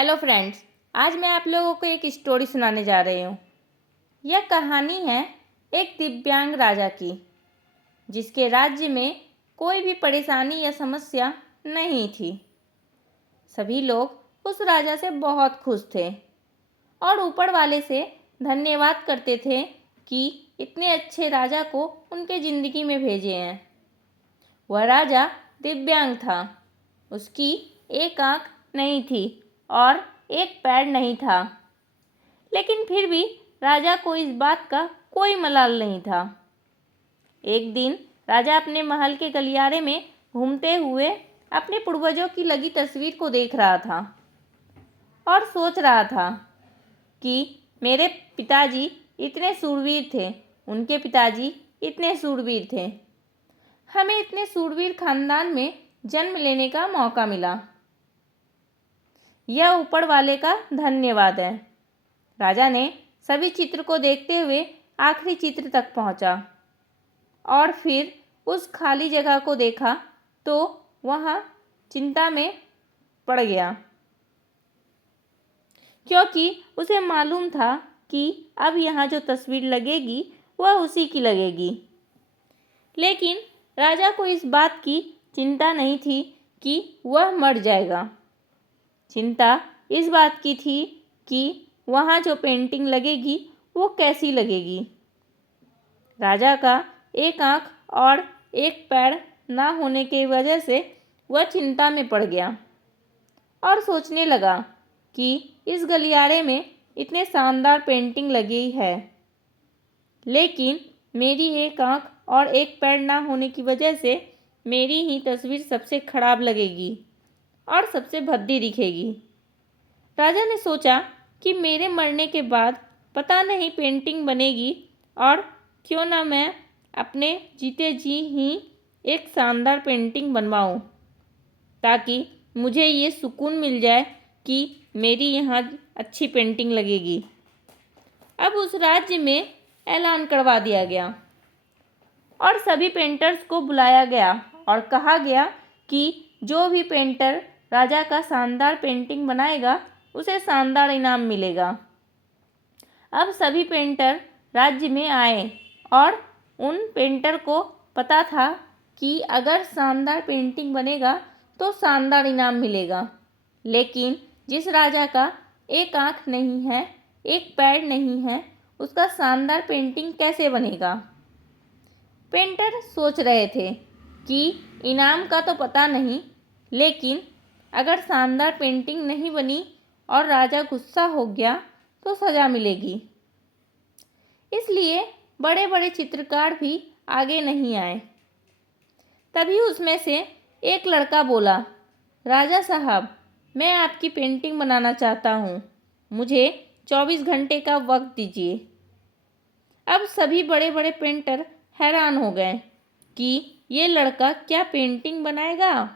Hello friends, आज मैं आप लोगों को एक स्टोरी सुनाने जा रही हूँ। यह कहानी है एक दिव्यांग राजा की, जिसके राज्य में कोई भी परेशानी या समस्या नहीं थी। सभी लोग उस राजा से बहुत खुश थे और ऊपर वाले से धन्यवाद करते थे कि इतने अच्छे राजा को उनके ज़िंदगी में भेजे हैं। वह राजा दिव्यांग था। उसकी एक आँख नहीं थी और एक पैर नहीं था, लेकिन फिर भी राजा को इस बात का कोई मलाल नहीं था। एक दिन राजा अपने महल के गलियारे में घूमते हुए अपने पूर्वजों की लगी तस्वीर को देख रहा था और सोच रहा था कि मेरे पिताजी इतने शूरवीर थे, उनके पिताजी इतने शूरवीर थे, हमें इतने शूरवीर खानदान में जन्म लेने का मौका मिला। यह ऊपर वाले का धन्यवाद है। राजा ने सभी चित्र को देखते हुए आखिरी चित्र तक पहुंचा और फिर उस खाली जगह को देखा तो वहाँ चिंता में पड़ गया, क्योंकि उसे मालूम था कि अब यहाँ जो तस्वीर लगेगी वह उसी की लगेगी। लेकिन राजा को इस बात की चिंता नहीं थी कि वह मर जाएगा। चिंता इस बात की थी कि वहाँ जो पेंटिंग लगेगी वो कैसी लगेगी। राजा का एक आँख और एक पैर ना होने की वजह से वह चिंता में पड़ गया और सोचने लगा कि इस गलियारे में इतने शानदार पेंटिंग लगी है, लेकिन मेरी एक आँख और एक पैर ना होने की वजह से मेरी ही तस्वीर सबसे खराब लगेगी और सबसे भद्दी दिखेगी। राजा ने सोचा कि मेरे मरने के बाद पता नहीं पेंटिंग बनेगी, और क्यों ना मैं अपने जीते जी ही एक शानदार पेंटिंग बनवाऊं, ताकि मुझे ये सुकून मिल जाए कि मेरी यहाँ अच्छी पेंटिंग लगेगी। अब उस राज्य में ऐलान करवा दिया गया और सभी पेंटर्स को बुलाया गया और कहा गया कि जो भी पेंटर राजा का शानदार पेंटिंग बनाएगा उसे शानदार इनाम मिलेगा। अब सभी पेंटर राज्य में आए और उन पेंटर को पता था कि अगर शानदार पेंटिंग बनेगा तो शानदार इनाम मिलेगा, लेकिन जिस राजा का एक आँख नहीं है, एक पैर नहीं है, उसका शानदार पेंटिंग कैसे बनेगा। पेंटर सोच रहे थे कि इनाम का तो पता नहीं, लेकिन अगर शानदार पेंटिंग नहीं बनी और राजा गुस्सा हो गया तो सज़ा मिलेगी। इसलिए बड़े बड़े चित्रकार भी आगे नहीं आए। तभी उसमें से एक लड़का बोला, राजा साहब, मैं आपकी पेंटिंग बनाना चाहता हूँ, मुझे 24 घंटे का वक्त दीजिए। अब सभी बड़े बड़े पेंटर हैरान हो गए कि ये लड़का क्या पेंटिंग बनाएगा,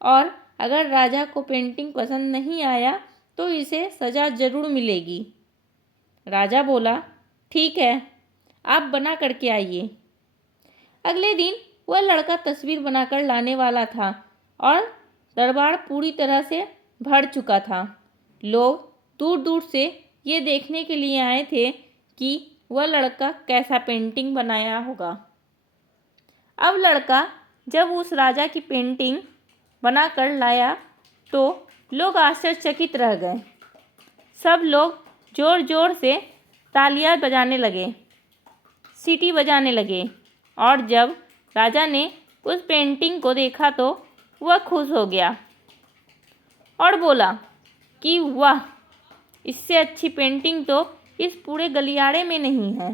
और अगर राजा को पेंटिंग पसंद नहीं आया तो इसे सज़ा ज़रूर मिलेगी। राजा बोला, ठीक है, आप बना करके आइए। अगले दिन वह लड़का तस्वीर बनाकर लाने वाला था और दरबार पूरी तरह से भर चुका था। लोग दूर दूर से ये देखने के लिए आए थे कि वह लड़का कैसा पेंटिंग बनाया होगा। अब लड़का जब उस राजा की पेंटिंग बना कर लाया तो लोग आश्चर्यचकित रह गए। सब लोग ज़ोर ज़ोर से तालियां बजाने लगे, सीटी बजाने लगे, और जब राजा ने उस पेंटिंग को देखा तो वह खुश हो गया और बोला कि वाह, इससे अच्छी पेंटिंग तो इस पूरे गलियारे में नहीं है।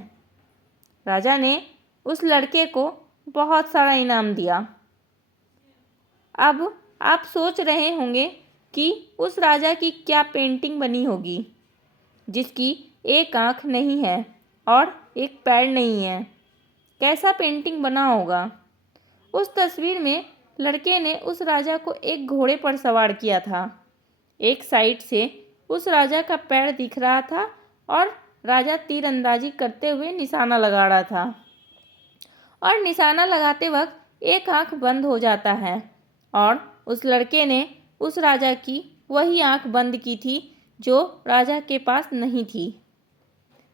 राजा ने उस लड़के को बहुत सारा इनाम दिया। अब आप सोच रहे होंगे कि उस राजा की क्या पेंटिंग बनी होगी, जिसकी एक आँख नहीं है और एक पैर नहीं है। कैसा पेंटिंग बना होगा। उस तस्वीर में लड़के ने उस राजा को एक घोड़े पर सवार किया था। एक साइड से उस राजा का पैर दिख रहा था और राजा तीरंदाजी करते हुए निशाना लगा रहा था, और निशाना लगाते वक्त एक आँख बंद हो जाता है और उस लड़के ने उस राजा की वही आंख बंद की थी जो राजा के पास नहीं थी।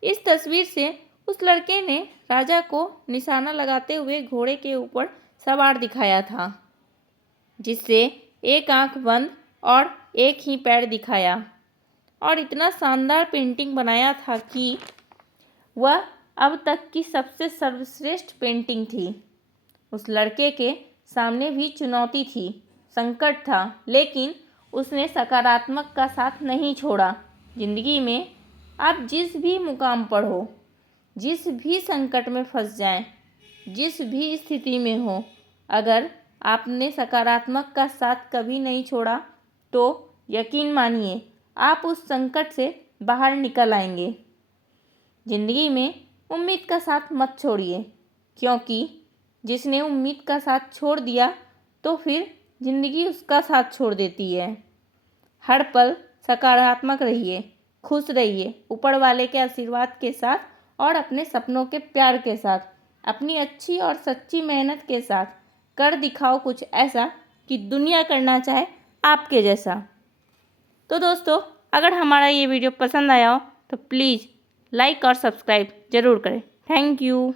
इस तस्वीर से उस लड़के ने राजा को निशाना लगाते हुए घोड़े के ऊपर सवार दिखाया था, जिससे एक आंख बंद और एक ही पैर दिखाया, और इतना शानदार पेंटिंग बनाया था कि वह अब तक की सबसे सर्वश्रेष्ठ पेंटिंग थी। उस लड़के के सामने भी चुनौती थी, संकट था, लेकिन उसने सकारात्मक का साथ नहीं छोड़ा। जिंदगी में आप जिस भी मुकाम पर हो, जिस भी संकट में फंस जाएं, जिस भी स्थिति में हो, अगर आपने सकारात्मक का साथ कभी नहीं छोड़ा तो यकीन मानिए आप उस संकट से बाहर निकल आएंगे। जिंदगी में उम्मीद का साथ मत छोड़िए, क्योंकि जिसने उम्मीद का साथ छोड़ दिया तो फिर जिंदगी उसका साथ छोड़ देती है। हर पल सकारात्मक रहिए, खुश रहिए, ऊपर वाले के आशीर्वाद के साथ और अपने सपनों के प्यार के साथ, अपनी अच्छी और सच्ची मेहनत के साथ कर दिखाओ कुछ ऐसा कि दुनिया करना चाहे आपके जैसा। तो दोस्तों, अगर हमारा ये वीडियो पसंद आया हो तो प्लीज़ लाइक और सब्सक्राइब ज़रूर करें। Thank you.